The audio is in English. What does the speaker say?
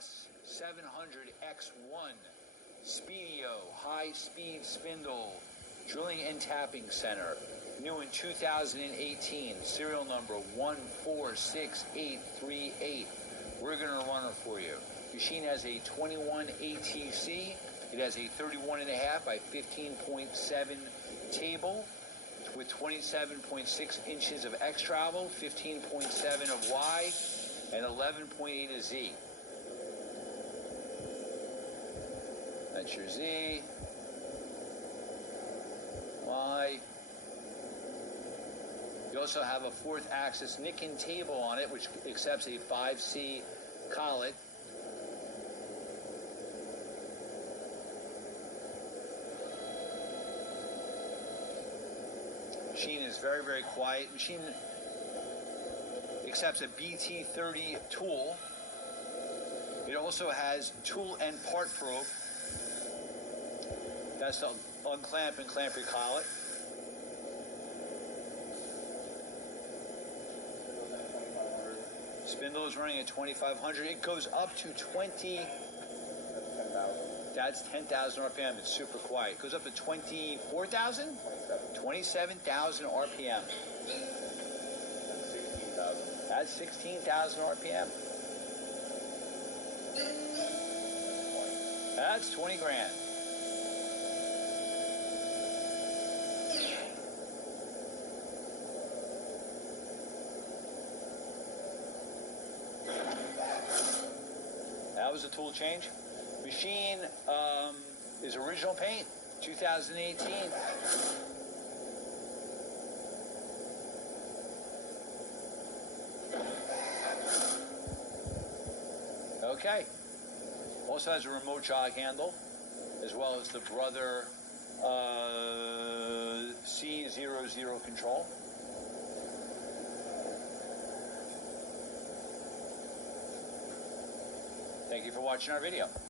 S700X1 Speedio high-speed spindle drilling and tapping center, new in 2018, serial number 146838. We're going to run it for you. Machine has a 21 ATC. It has a 31.5 by 15.7 table with 27.6 inches of X travel, 15.7 of Y, and 11.8 of Z. That's your Z, Y. You also have a 4th axis Nikin table on it, which accepts a 5C collet. Machine is very, very quiet. Machine accepts a BT30 tool. It also has tool and part probe. That's to unclamp and clamp your collet. Spindle is running at 2,500. It goes up to 20. That's 10,000 RPM. It's super quiet. It goes up to 24,000? 27,000 RPM. That's 16,000 RPM. That's 20 grand. That was a tool change. Machine is original paint, 2018. Okay. Also has a remote jog handle, as well as the Brother C00 control. Thank you for watching our video.